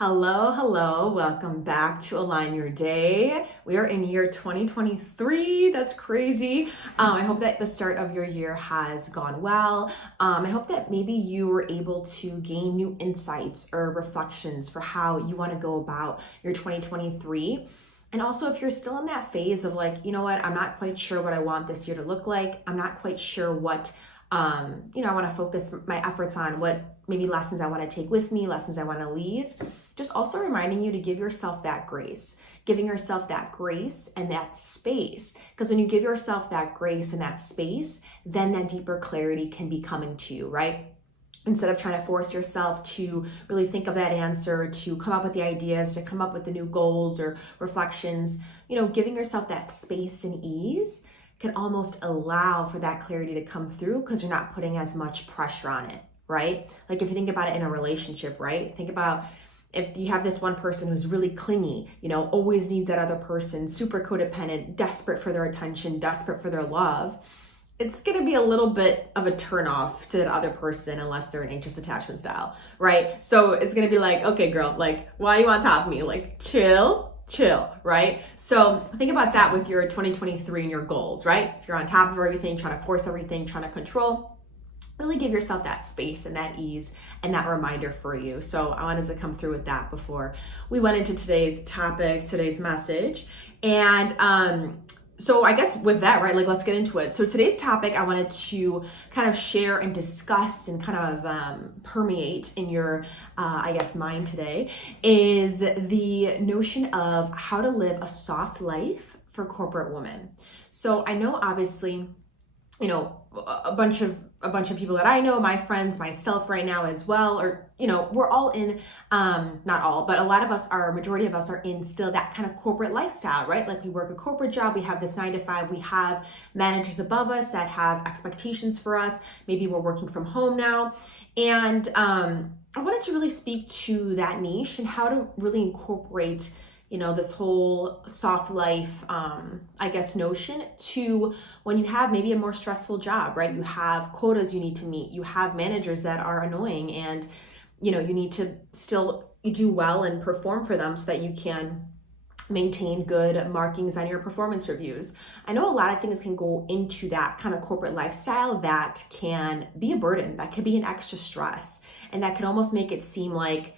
Hello, hello. Welcome back to Align Your Day. We are in year 2023. That's crazy. I hope that the start of your year has gone well. I hope that maybe you were able to gain new insights or reflections for how you want to go about your 2023. And also, if you're still in that phase of like, you know what, I'm not quite sure what I want this year to look like. I'm not quite sure what I want to focus my efforts on, what maybe lessons I want to take with me, lessons I want to leave. Just also reminding you to give yourself that grace, giving yourself that grace and that space. Because when you give yourself that grace and that space, then that deeper clarity can be coming to you, right? Instead of trying to force yourself to really think of that answer, to come up with the ideas, to come up with the new goals or reflections, giving yourself that space and ease can almost allow for that clarity to come through because you're not putting as much pressure on it, right? Like if you think about it in a relationship, right? Think about if you have this one person who's really clingy, always needs that other person, super codependent, desperate for their attention, desperate for their love, it's going to be a little bit of a turnoff to that other person unless they're an anxious attachment style, right? So it's going to be like, okay, girl, like, why are you on top of me? Like, chill, right? So think about that with your 2023 and your goals, right? If you're on top of everything, trying to force everything, trying to control, really give yourself that space and that ease and that reminder for you. So I wanted to come through with that before we went into today's topic, today's message. And so I guess with that, right, like let's get into it. So today's topic I wanted to kind of share and discuss and kind of permeate in your, mind today is the notion of how to live a soft life for corporate women. So I know obviously, a bunch of people that I know, my friends, myself right now as well, or, we're all in, not all, but a lot of us are, majority of us are in still that kind of corporate lifestyle, right? Like we work a corporate job, we have this 9 to 5, we have managers above us that have expectations for us. Maybe we're working from home now. And I wanted to really speak to that niche and how to really incorporate this whole soft life, notion to when you have maybe a more stressful job, right? You have quotas you need to meet, you have managers that are annoying, and, you need to still do well and perform for them so that you can maintain good markings on your performance reviews. I know a lot of things can go into that kind of corporate lifestyle that can be a burden, that could be an extra stress, and that can almost make it seem like,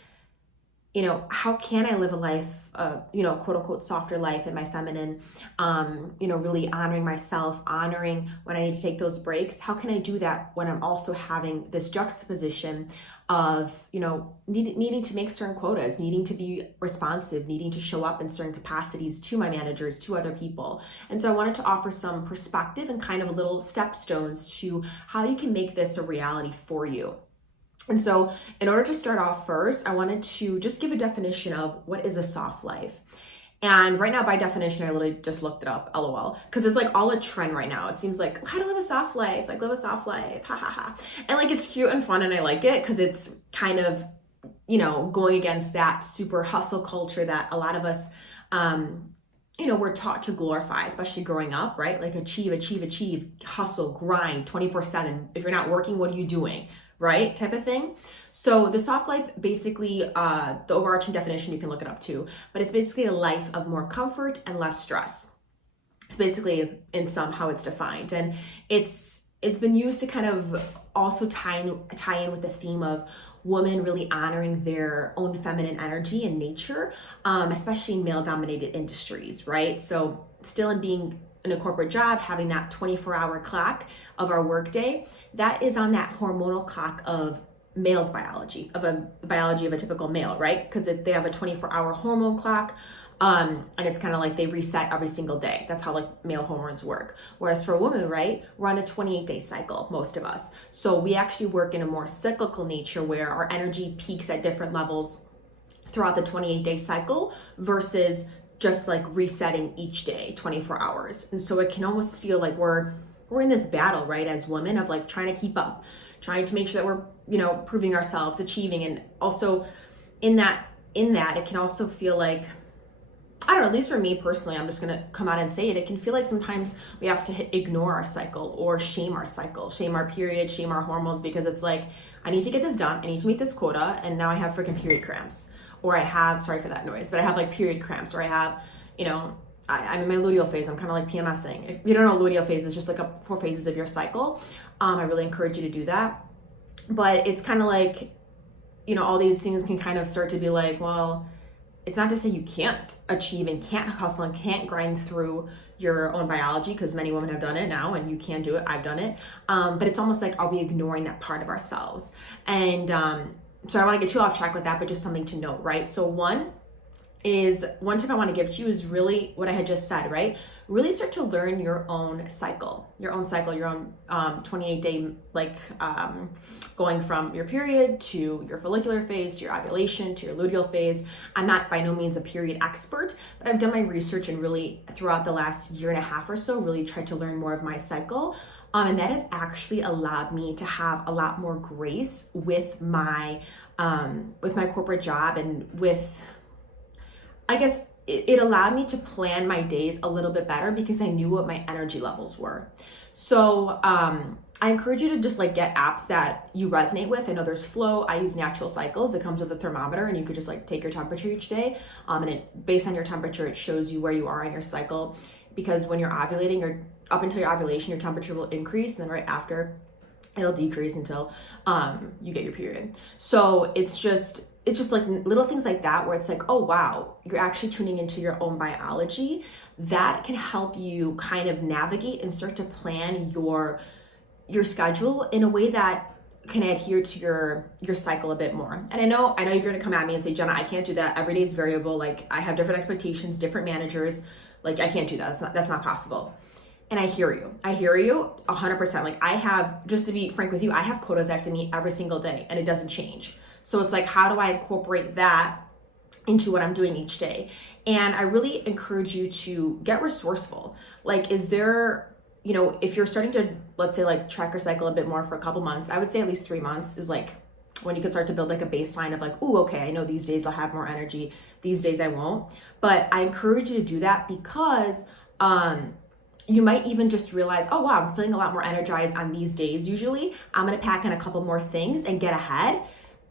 how can I live a life, quote unquote, softer life in my feminine, really honoring myself, honoring when I need to take those breaks. How can I do that when I'm also having this juxtaposition of, needing to make certain quotas, needing to be responsive, needing to show up in certain capacities to my managers, to other people. And so I wanted to offer some perspective and kind of little stepstones to how you can make this a reality for you. And so in order to start off first, I wanted to just give a definition of what is a soft life. And right now, by definition, I literally just looked it up, LOL, because it's like all a trend right now. It seems like how to live a soft life, like live a soft life, ha ha ha. And like it's cute and fun and I like it because it's kind of, going against that super hustle culture that a lot of us, we're taught to glorify, especially growing up, right? Like achieve, hustle, grind 24/7. If you're not working, what are you doing? Right? Type of thing. So the soft life, basically, the overarching definition, you can look it up too, but it's basically a life of more comfort and less stress. It's basically in sum how it's defined. And it's been used to kind of also tie in with the theme of women really honoring their own feminine energy and nature, especially in male-dominated industries, right? So still in being in a corporate job, having that 24-hour clock of our workday, that is on that hormonal clock of male's biology, of a biology of a typical male, right? Because they have a 24-hour hormone clock, and it's kind of like they reset every single day. That's how like male hormones work. Whereas for women, right, we're on a 28-day cycle, most of us. So we actually work in a more cyclical nature where our energy peaks at different levels throughout the 28-day cycle versus just like resetting each day 24 hours. And so it can almost feel like we're in this battle, right, as women, of like trying to keep up, trying to make sure that we're, proving ourselves, achieving. And also in that it can also feel like I don't know, at least for me personally, I'm just gonna come out and say it. It can feel like sometimes we have to ignore our cycle or shame our cycle, shame our period, shame our hormones, because it's like, I need to get this done, I need to meet this quota, and now I have freaking period cramps. Or I have, sorry for that noise, but I have like period cramps, or I have, I'm in my luteal phase, I'm kind of like PMSing. If you don't know, luteal phase is just like 4 phases of your cycle. I really encourage you to do that. But it's kind of like, all these things can kind of start to be like, well, it's not to say you can't achieve and can't hustle and can't grind through your own biology, because many women have done it now and you can do it. I've done it. But it's almost like, are we ignoring that part of ourselves? And so I don't want to get too off track with that, but just something to note, right? So one tip I want to give to you is really what I had just said, right? Really start to learn your own cycle, your own 28-day, going from your period to your follicular phase, to your ovulation, to your luteal phase. I'm not by no means a period expert, but I've done my research and really throughout the last year and a half or so, really tried to learn more of my cycle. And that has actually allowed me to have a lot more grace with my corporate job, and with, I guess it allowed me to plan my days a little bit better because I knew what my energy levels were. So I encourage you to just get apps that you resonate with. I know there's Flow. I use Natural Cycles. It comes with a thermometer, and you could just take your temperature each day. And based on your temperature, it shows you where you are in your cycle. Because when you're ovulating, up until your ovulation, your temperature will increase, and then right after, it'll decrease until you get your period. So it's just like little things like that where it's like, oh wow, you're actually tuning into your own biology. That can help you kind of navigate and start to plan your schedule in a way that can adhere to your cycle a bit more. And I know you're gonna come at me and say, Jenna, I can't do that. Every day is variable. I have different expectations, different managers. I can't do that. That's not possible. And I hear you 100%. I have, just to be frank with you, I have quotas I have to meet every single day, and it doesn't change. So it's like, how do I incorporate that into what I'm doing each day? And I really encourage you to get resourceful. Is there, if you're starting to, let's say, track your cycle a bit more for a couple months, I would say at least 3 months is when you could start to build a baseline of ooh, okay, I know these days I'll have more energy, these days I won't. But I encourage you to do that because you might even just realize, oh wow, I'm feeling a lot more energized on these days. Usually I'm gonna pack in a couple more things and get ahead.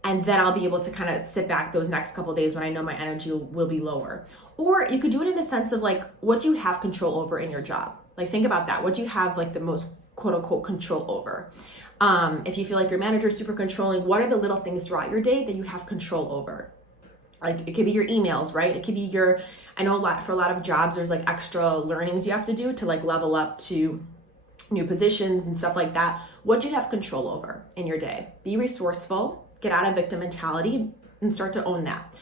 And then I'll be able to kind of sit back those next couple of days when I know my energy will be lower. Or you could do it in a sense of what do you have control over in your job? Think about that. What do you have the most quote unquote control over? If you feel like your manager is super controlling, what are the little things throughout your day that you have control over? It could be your emails, right? It could be I know for a lot of jobs, there's extra learnings you have to do to level up to new positions and stuff like that. What do you have control over in your day? Be resourceful, get out of victim mentality, and start to own that.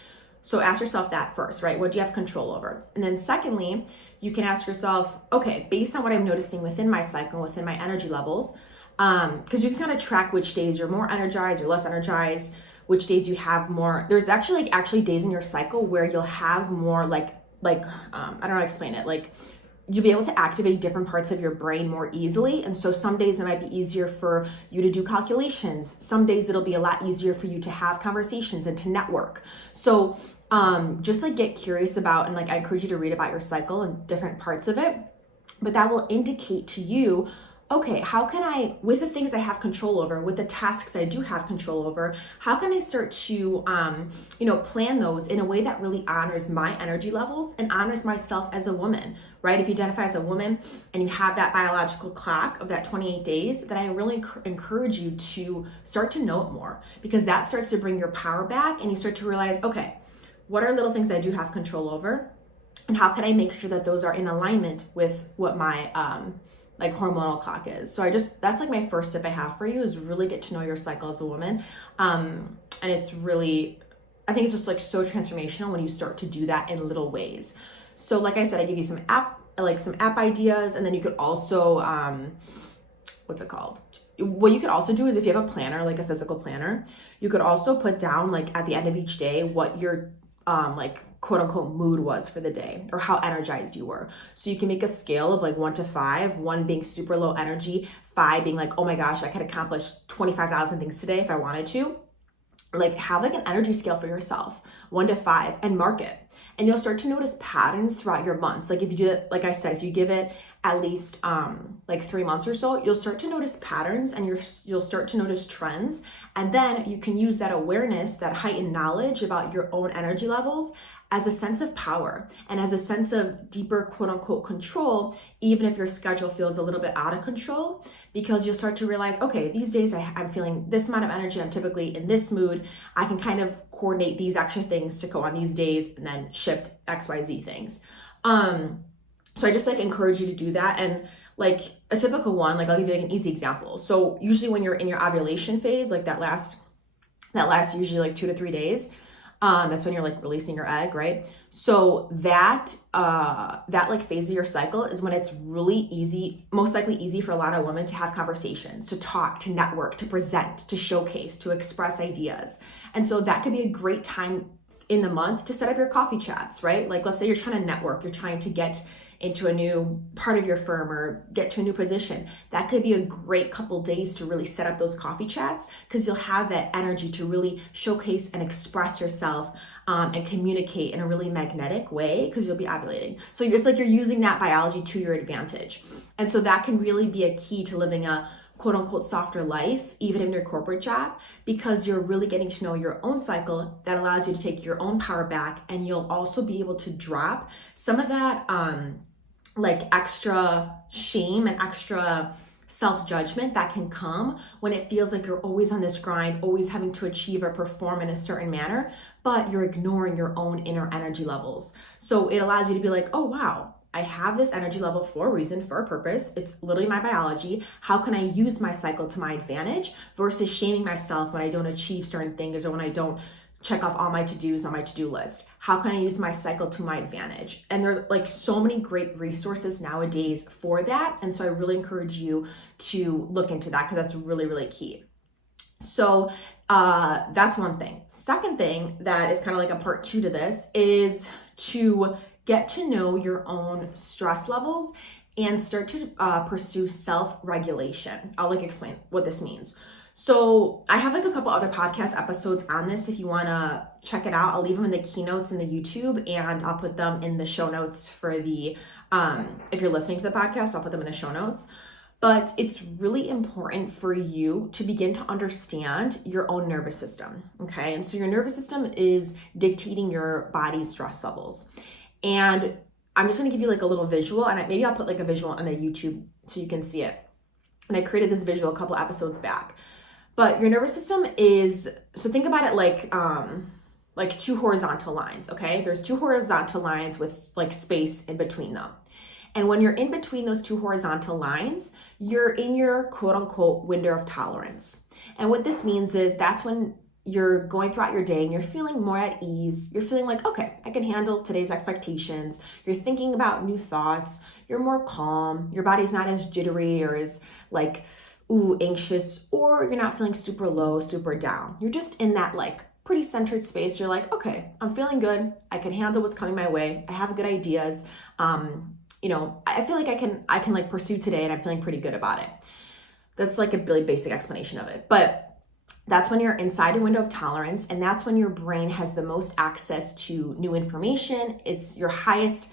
So ask yourself that first, right? What do you have control over? And then secondly, you can ask yourself, okay, based on what I'm noticing within my cycle, within my energy levels, because you can kind of track which days you're more energized or less energized, which days you have more. There's actually days in your cycle where you'll have more I don't know how to explain it. You'll be able to activate different parts of your brain more easily. And so some days it might be easier for you to do calculations. Some days it'll be a lot easier for you to have conversations and to network. So just get curious about, and I encourage you to read about your cycle and different parts of it, but that will indicate to you, okay, how can I, with the things I have control over, with the tasks I do have control over, how can I start to, plan those in a way that really honors my energy levels and honors myself as a woman, right? If you identify as a woman and you have that biological clock of that 28 days, then I really encourage you to start to know it more, because that starts to bring your power back, and you start to realize, okay, what are little things I do have control over, and how can I make sure that those are in alignment with what my hormonal clock is. So that's my first tip I have for you, is really get to know your cycle as a woman. And it's really, I think it's just so transformational when you start to do that in little ways. So like I said, I give you some app ideas, and then you could also, what's it called? What you could also do is, if you have a planner, a physical planner, you could also put down at the end of each day what your quote unquote mood was for the day, or how energized you were. So you can make a scale of 1 to 5, 1 being super low energy, 5 being oh my gosh, I could accomplish 25,000 things today if I wanted to. Have an energy scale for yourself, 1 to 5, and mark it. And you'll start to notice patterns throughout your months. Like if you do it, like I said, if you give it at least like 3 months or so, you'll start to notice patterns and you'll start to notice trends. And then you can use that awareness, that heightened knowledge about your own energy levels as a sense of power and as a sense of deeper quote unquote control, even if your schedule feels a little bit out of control, because you'll start to realize, okay, these days I'm feeling this amount of energy, I'm typically in this mood, I can kind of coordinate these extra things to go on these days and then shift XYZ things. So I just like encourage you to do that. And like a typical one, like I'll give you like an easy example. So usually when you're in your ovulation phase, like that lasts usually like 2 to 3 days. That's when you're like releasing your egg, right? So that like phase of your cycle is when it's really easy, most likely easy for a lot of women to have conversations, to talk, to network, to present, to showcase, to express ideas. And so that could be a great time in the month to set up your coffee chats, right? Like let's say you're trying to network, you're trying to get into a new part of your firm or get to a new position. That could be a great couple days to really set up those coffee chats, because you'll have that energy to really showcase and express yourself and communicate in a really magnetic way, because you'll be ovulating. So it's like you're using that biology to your advantage. And so that can really be a key to living a quote unquote softer life, even in your corporate job, because you're really getting to know your own cycle. That allows you to take your own power back, and you'll also be able to drop some of that like extra shame and extra self-judgment that can come when it feels like you're always on this grind, always having to achieve or perform in a certain manner, but you're ignoring your own inner energy levels. So it allows you to be like, oh wow, I have this energy level for a reason, for a purpose. It's literally my biology. How can I use my cycle to my advantage versus shaming myself when I don't achieve certain things or when I don't check off all my to-dos on my to-do list? How can I use my cycle to my advantage? And there's like so many great resources nowadays for that. And so I really encourage you to look into that, because that's really, really key. So that's one thing. Second thing that is kind of like a part 2 to this is to get to know your own stress levels and start to pursue self-regulation. I'll like explain what this means. So I have like a couple other podcast episodes on this if you want to check it out. I'll leave them in the keynotes in the YouTube, and I'll put them in the show notes for the, if you're listening to the podcast, I'll put them in the show notes. But it's really important for you to begin to understand your own nervous system, okay? And so your nervous system is dictating your body's stress levels. And I'm just gonna give you like a little visual, and maybe I'll put like a visual on the YouTube so you can see it. And I created this visual a couple episodes back. But your nervous system is, so think about it like 2 horizontal lines, okay? There's 2 horizontal lines with like space in between them. And when you're in between those 2 horizontal lines, you're in your quote unquote window of tolerance. And what this means is that's when you're going throughout your day and you're feeling more at ease. You're feeling like, okay, I can handle today's expectations. You're thinking about new thoughts. You're more calm. Your body's not as jittery or as like, anxious, or you're not feeling super low, super down. You're just in that like pretty centered space. You're like, okay, I'm feeling good. I can handle what's coming my way. I have good ideas. I feel like I can like pursue today, and I'm feeling pretty good about it. That's like a really basic explanation of it. But that's when you're inside a window of tolerance, and that's when your brain has the most access to new information. It's your highest,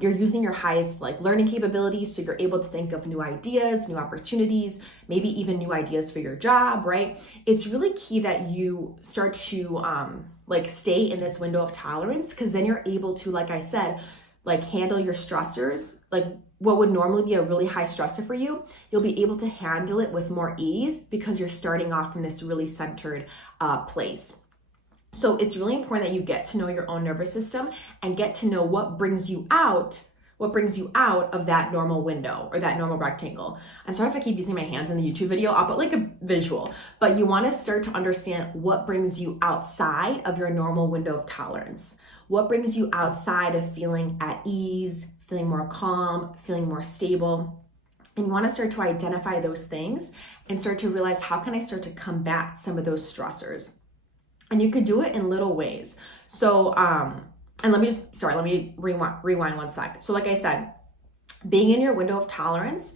you're using your highest like learning capabilities, so you're able to think of new ideas, new opportunities, maybe even new ideas for your job, right? It's really key that you start to like stay in this window of tolerance, because then you're able to, like I said, like handle your stressors, like what would normally be a really high stressor for you, you'll be able to handle it with more ease because you're starting off from this really centered place. So it's really important that you get to know your own nervous system and get to know what brings you out of that normal window or that normal rectangle. I'm sorry if I keep using my hands in the YouTube video, I'll put like a visual, but you want to start to understand what brings you outside of your normal window of tolerance. What brings you outside of feeling at ease, feeling more calm, feeling more stable. And you want to start to identify those things and start to realize, how can I start to combat some of those stressors? And you could do it in little ways. So, and let me rewind one sec. So like I said, being in your window of tolerance,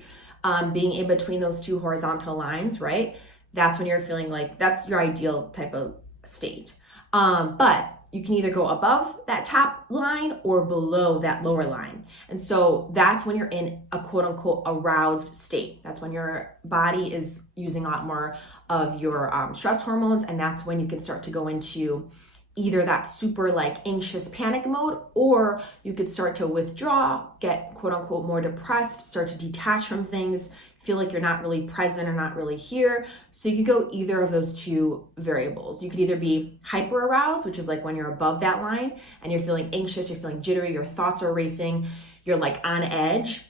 being in between those 2 horizontal lines, right? That's when you're feeling like that's your ideal type of state. But you can either go above that top line or below that lower line. And so that's when you're in a quote unquote aroused state. That's when your body is using a lot more of your stress hormones. And that's when you can start to go into either that super like anxious panic mode, or you could start to withdraw, get quote unquote more depressed, start to detach from things, feel like you're not really present or not really here. So you could go either of those two variables. You could either be hyper aroused, which is like when you're above that line and you're feeling anxious, you're feeling jittery, your thoughts are racing, you're like on edge,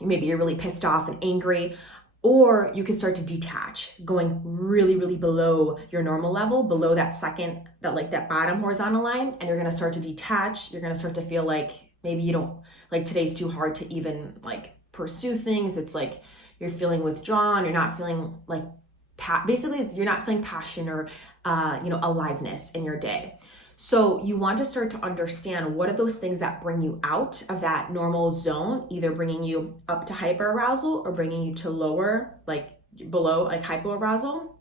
maybe you're really pissed off and angry. Or you can start to detach, going really, really below your normal level, below that second, that bottom horizontal line, and you're gonna start to detach. You're gonna start to feel like maybe you don't, like today's too hard to even like pursue things. It's like you're feeling withdrawn, you're not feeling like, basically you're not feeling passion or, aliveness in your day. So you want to start to understand what are those things that bring you out of that normal zone, either bringing you up to hyperarousal or bringing you to lower, like below, like hypoarousal,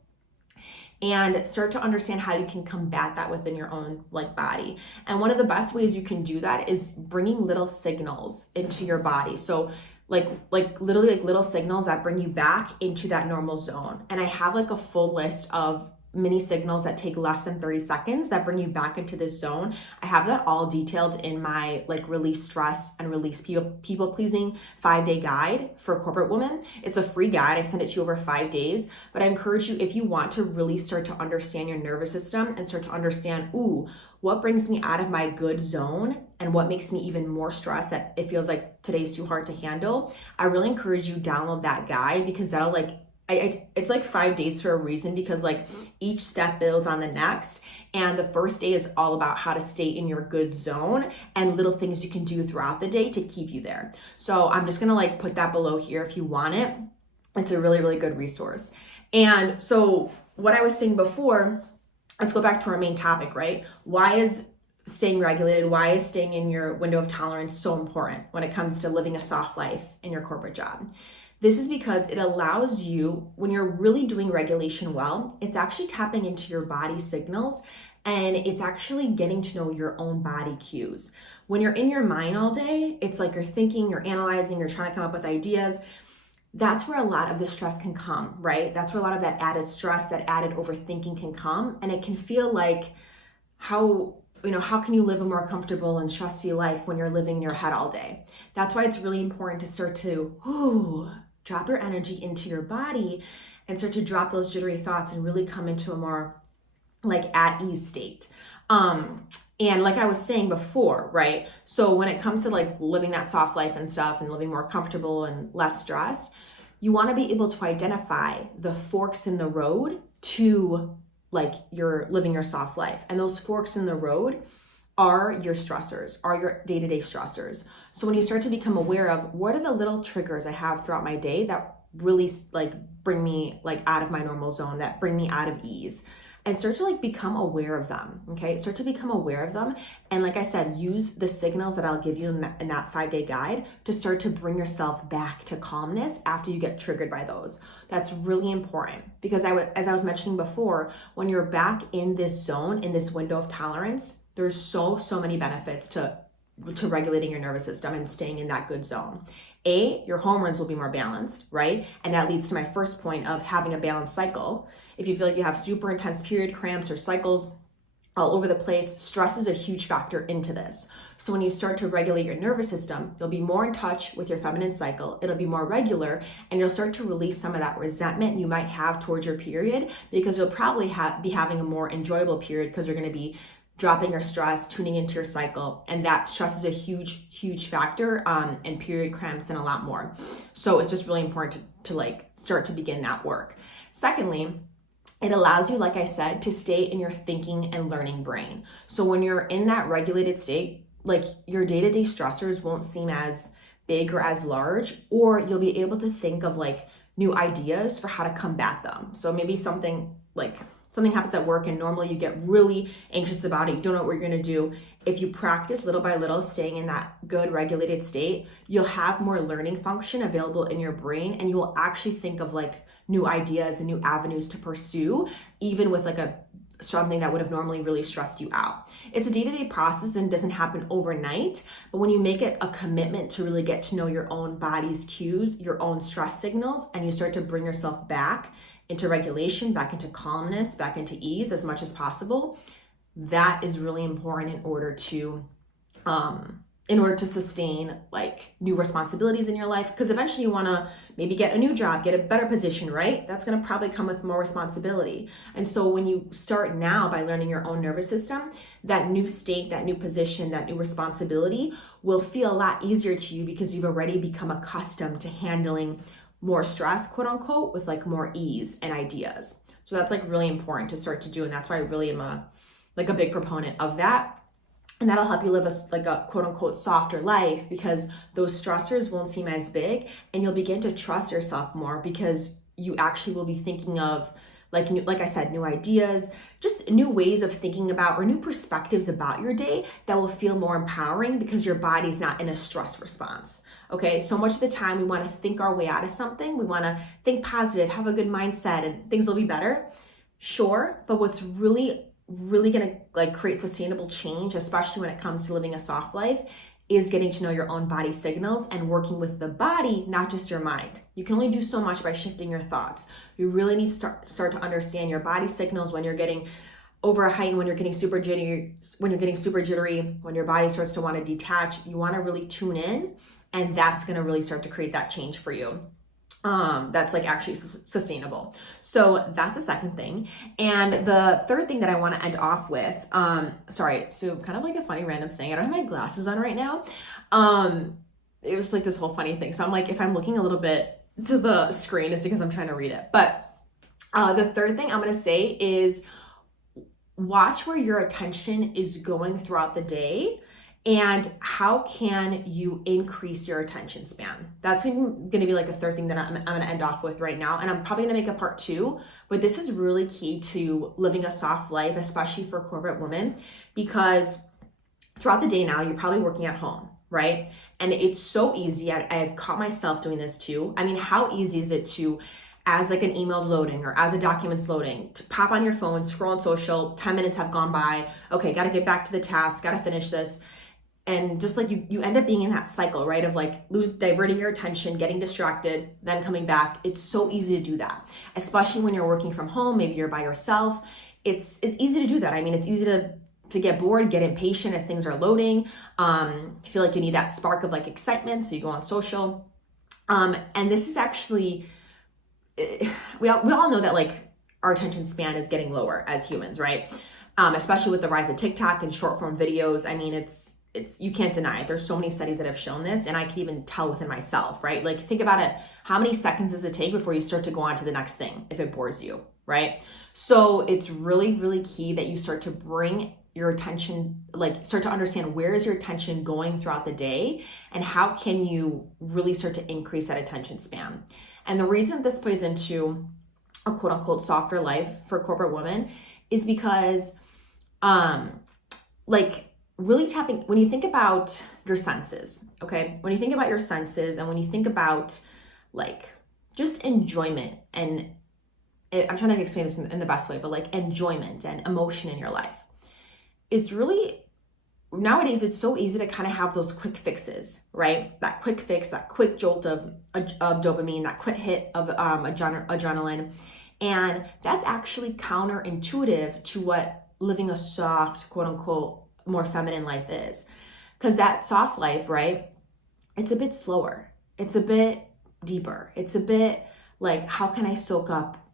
and start to understand how you can combat that within your own like body. And one of the best ways you can do that is bringing little signals into your body. So like literally like little signals that bring you back into that normal zone. And I have like a full list of mini signals that take less than 30 seconds that bring you back into this zone. I have that all detailed in my like release stress and release people pleasing 5-day guide for corporate women. It's a free guide. I send it to you over 5 days, but I encourage you, if you want to really start to understand your nervous system and start to understand, what brings me out of my good zone and what makes me even more stressed that it feels like today's too hard to handle, I really encourage you download that guide, because that'll like, it's like 5 days for a reason, because like each step builds on the next. And the first day is all about how to stay in your good zone and little things you can do throughout the day to keep you there. So I'm just gonna like put that below here if you want it. It's a really, really good resource. And so what I was saying before, let's go back to our main topic, right? Why is staying regulated, why is staying in your window of tolerance so important when it comes to living a soft life in your corporate job? This is because it allows you, when you're really doing regulation well, it's actually tapping into your body signals, and it's actually getting to know your own body cues. When you're in your mind all day, it's like you're thinking, you're analyzing, you're trying to come up with ideas. That's where a lot of the stress can come, right? That's where a lot of that added stress, that added overthinking can come. And it can feel like, how can you live a more comfortable and stress-free life when you're living in your head all day? That's why it's really important to start to drop your energy into your body and start to drop those jittery thoughts and really come into a more like at ease state. And like I was saying before, right? So when it comes to like living that soft life and stuff and living more comfortable and less stressed, you want to be able to identify the forks in the road to like you're living your soft life. And those forks in the road are your stressors, are your day-to-day stressors. So when you start to become aware of what are the little triggers I have throughout my day that really like bring me like out of my normal zone, that bring me out of ease, and start to like become aware of them, okay? Start to become aware of them. And like I said, use the signals that I'll give you in that 5-day guide to start to bring yourself back to calmness after you get triggered by those. That's really important, because as I was mentioning before, when you're back in this zone, in this window of tolerance, there's so many benefits to regulating your nervous system and staying in that good zone. Your hormones will be more balanced, right? And that leads to my first point of having a balanced cycle. If you feel like you have super intense period cramps or cycles all over the place, stress is a huge factor into this. So when you start to regulate your nervous system, you'll be more in touch with your feminine cycle. It'll be more regular, and you'll start to release some of that resentment you might have towards your period, because you'll probably be having a more enjoyable period, because you're going to be dropping your stress, tuning into your cycle. And that stress is a huge factor in period cramps and a lot more. So it's just really important to like start to begin that work. Secondly, it allows you, like I said, to stay in your thinking and learning brain. So when you're in that regulated state, like your day-to-day stressors won't seem as big or as large, or you'll be able to think of like new ideas for how to combat them. So maybe something happens at work and normally you get really anxious about it, you don't know what you're gonna do. If you practice little by little staying in that good regulated state, you'll have more learning function available in your brain, and you will actually think of like new ideas and new avenues to pursue, even with like a something that would have normally really stressed you out. It's a day-to-day process and doesn't happen overnight, but when you make it a commitment to really get to know your own body's cues, your own stress signals, and you start to bring yourself back into regulation, back into calmness, back into ease as much as possible, that is really important in order to sustain like new responsibilities in your life, because eventually you want to maybe get a new job, get a better position, right? That's going to probably come with more responsibility. And so when you start now by learning your own nervous system, that new state, that new position, that new responsibility will feel a lot easier to you because you've already become accustomed to handling more stress, quote unquote, with like more ease and ideas. So that's like really important to start to do. And that's why I really am a big proponent of that. And that'll help you live a quote unquote softer life, because those stressors won't seem as big, and you'll begin to trust yourself more because you actually will be thinking of like I said, new ideas, just new ways of thinking about or new perspectives about your day that will feel more empowering because your body's not in a stress response. Okay, so much of the time we want to think our way out of something. We want to think positive, have a good mindset, and things will be better. Sure, but what's really gonna like create sustainable change, especially when it comes to living a soft life, is getting to know your own body signals and working with the body, not just your mind. You can only do so much by shifting your thoughts. You really need to start to understand your body signals when you're getting over a height, when you're getting super jittery, when your body starts to want to detach. You want to really tune in, and that's going to really start to create that change for you. That's like actually sustainable. So that's the second thing. And the third thing that I want to end off with, so kind of like a funny random thing. I don't have my glasses on right now. It was like this whole funny thing. So I'm like, if I'm looking a little bit to the screen, it's because I'm trying to read it. But the third thing I'm going to say is watch where your attention is going throughout the day. And how can you increase your attention span? That's going to be like the third thing that I'm going to end off with right now. And I'm probably going to make a part 2, but this is really key to living a soft life, especially for corporate women, because throughout the day now, you're probably working at home, right? And it's so easy. I've caught myself doing this too. I mean, how easy is it to, as like an email's loading or as a document's loading, to pop on your phone, scroll on social, 10 minutes have gone by. Okay, got to get back to the task, got to finish this. And just like you end up being in that cycle, right? Of like diverting your attention, getting distracted, then coming back. It's so easy to do that, especially when you're working from home. Maybe you're by yourself. It's easy to do that. I mean, it's easy to get bored, get impatient as things are loading. Feel like you need that spark of like excitement, so you go on social. And this is actually, we all know that like our attention span is getting lower as humans, right? Especially with the rise of TikTok and short form videos. I mean, it's you can't deny it. There's so many studies that have shown this, and I can even tell within myself, right? Like think about it. How many seconds does it take before you start to go on to the next thing if it bores you, right? So it's really, really key that you start to bring your attention, like start to understand where is your attention going throughout the day and how can you really start to increase that attention span. And the reason this plays into a quote unquote softer life for corporate women is because really tapping, when you think about your senses, okay? When you think about your senses and when you think about like just enjoyment, and I'm trying to explain this in the best way, but like enjoyment and emotion in your life, it's really, nowadays it's so easy to kind of have those quick fixes, right? That quick fix, that quick jolt of dopamine, that quick hit of adrenaline. And that's actually counterintuitive to what living a soft, quote unquote, more feminine life is. Because that soft life, right, it's a bit slower, it's a bit deeper, it's a bit like, how can I soak up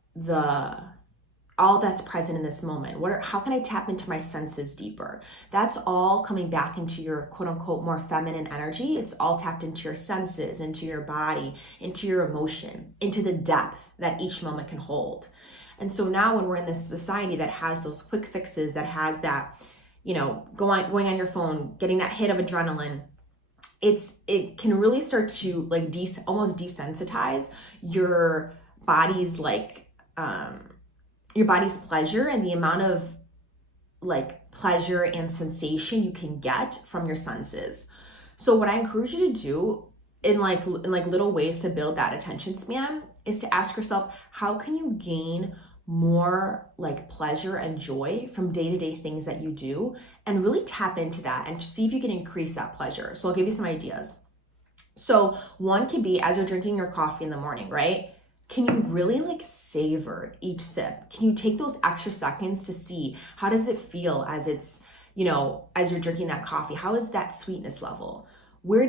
all that's present in this moment? How can I tap into my senses deeper? That's all coming back into your quote unquote more feminine energy. It's all tapped into your senses, into your body, into your emotion, into the depth that each moment can hold. And so now when we're in this society that has those quick fixes, that has that, you know, going on your phone, getting that hit of adrenaline, it can really start to like almost desensitize your body's your body's pleasure and the amount of like pleasure and sensation you can get from your senses. So what I encourage you to do in little ways to build that attention span is to ask yourself, how can you gain more like pleasure and joy from day-to-day things that you do, and really tap into that and see if you can increase that pleasure. So I'll give you some ideas. So one could be, as you're drinking your coffee in the morning, right? Can you really like savor each sip? Can you take those extra seconds to see how does it feel as it's, as you're drinking that coffee? How is that sweetness level? Where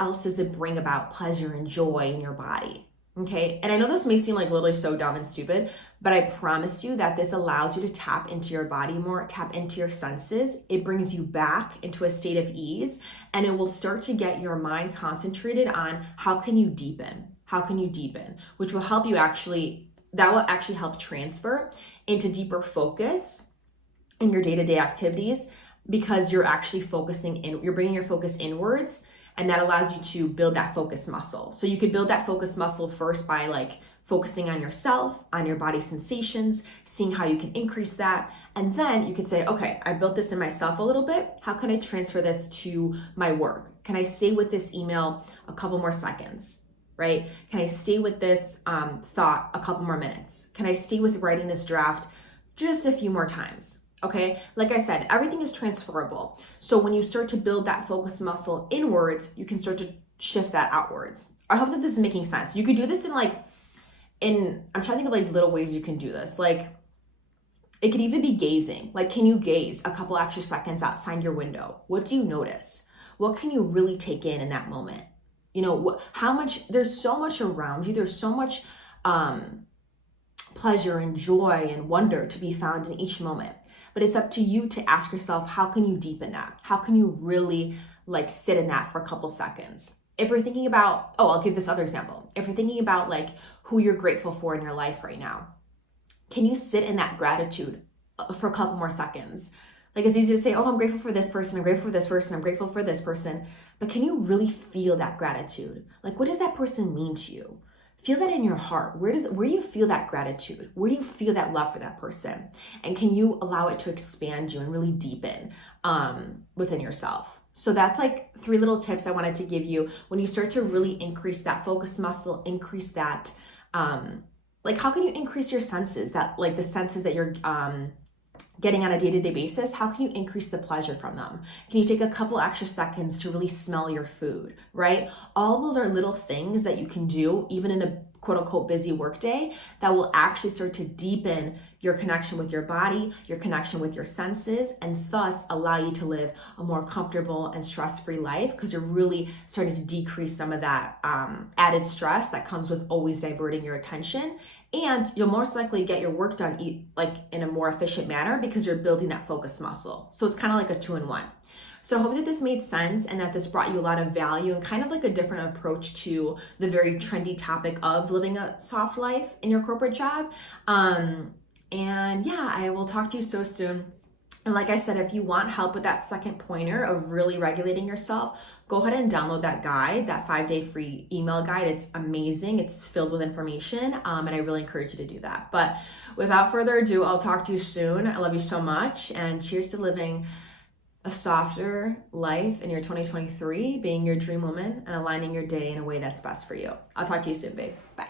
else does it bring about pleasure and joy in your body? Okay. And I know this may seem like literally so dumb and stupid, but I promise you that this allows you to tap into your body more, tap into your senses. It brings you back into a state of ease, and it will start to get your mind concentrated on how can you deepen? How can you deepen? Which will help you that will actually help transfer into deeper focus in your day-to-day activities, because you're actually you're bringing your focus inwards, and that allows you to build that focus muscle. So you could build that focus muscle first by like focusing on yourself, on your body sensations, seeing how you can increase that. And then you could say, okay, I built this in myself a little bit. How can I transfer this to my work? Can I stay with this email a couple more seconds, right? Can I stay with this thought a couple more minutes? Can I stay with writing this draft just a few more times? Okay, like I said, everything is transferable. So when you start to build that focus muscle inwards, you can start to shift that outwards. I hope that this is making sense. You could do this I'm trying to think of like little ways you can do this. Like it could even be gazing. Like, can you gaze a couple extra seconds outside your window? What do you notice? What can you really take in that moment? There's so much around you. There's so much pleasure and joy and wonder to be found in each moment. But it's up to you to ask yourself, how can you deepen that? How can you really like sit in that for a couple seconds? If we're thinking about, I'll give this other example. If you're thinking about like who you're grateful for in your life right now, can you sit in that gratitude for a couple more seconds? Like it's easy to say, I'm grateful for this person, I'm grateful for this person, I'm grateful for this person. But can you really feel that gratitude? Like, what does that person mean to you? Feel that in your heart. Where do you feel that gratitude? Where do you feel that love for that person? And can you allow it to expand you and really deepen within yourself? So that's like 3 little tips I wanted to give you when you start to really increase that focus muscle, increase that, like how can you increase your senses, that like the senses that you're getting on a day-to-day basis? How can you increase the pleasure from them? Can you take a couple extra seconds to really smell your food, right? All those are little things that you can do even in a quote unquote busy workday that will actually start to deepen your connection with your body, your connection with your senses, and thus allow you to live a more comfortable and stress-free life, because you're really starting to decrease some of that added stress that comes with always diverting your attention. And you'll most likely get your work done in a more efficient manner because you're building that focus muscle. So it's kind of like a 2-in-1. So I hope that this made sense and that this brought you a lot of value and kind of like a different approach to the very trendy topic of living a soft life in your corporate job. And yeah, I will talk to you so soon. And like I said, if you want help with that second pointer of really regulating yourself, go ahead and download that guide, that 5-day free email guide. It's amazing. It's filled with information. And I really encourage you to do that. But without further ado, I'll talk to you soon. I love you so much. And cheers to living a softer life in your 2023, being your dream woman and aligning your day in a way that's best for you. I'll talk to you soon, babe. Bye.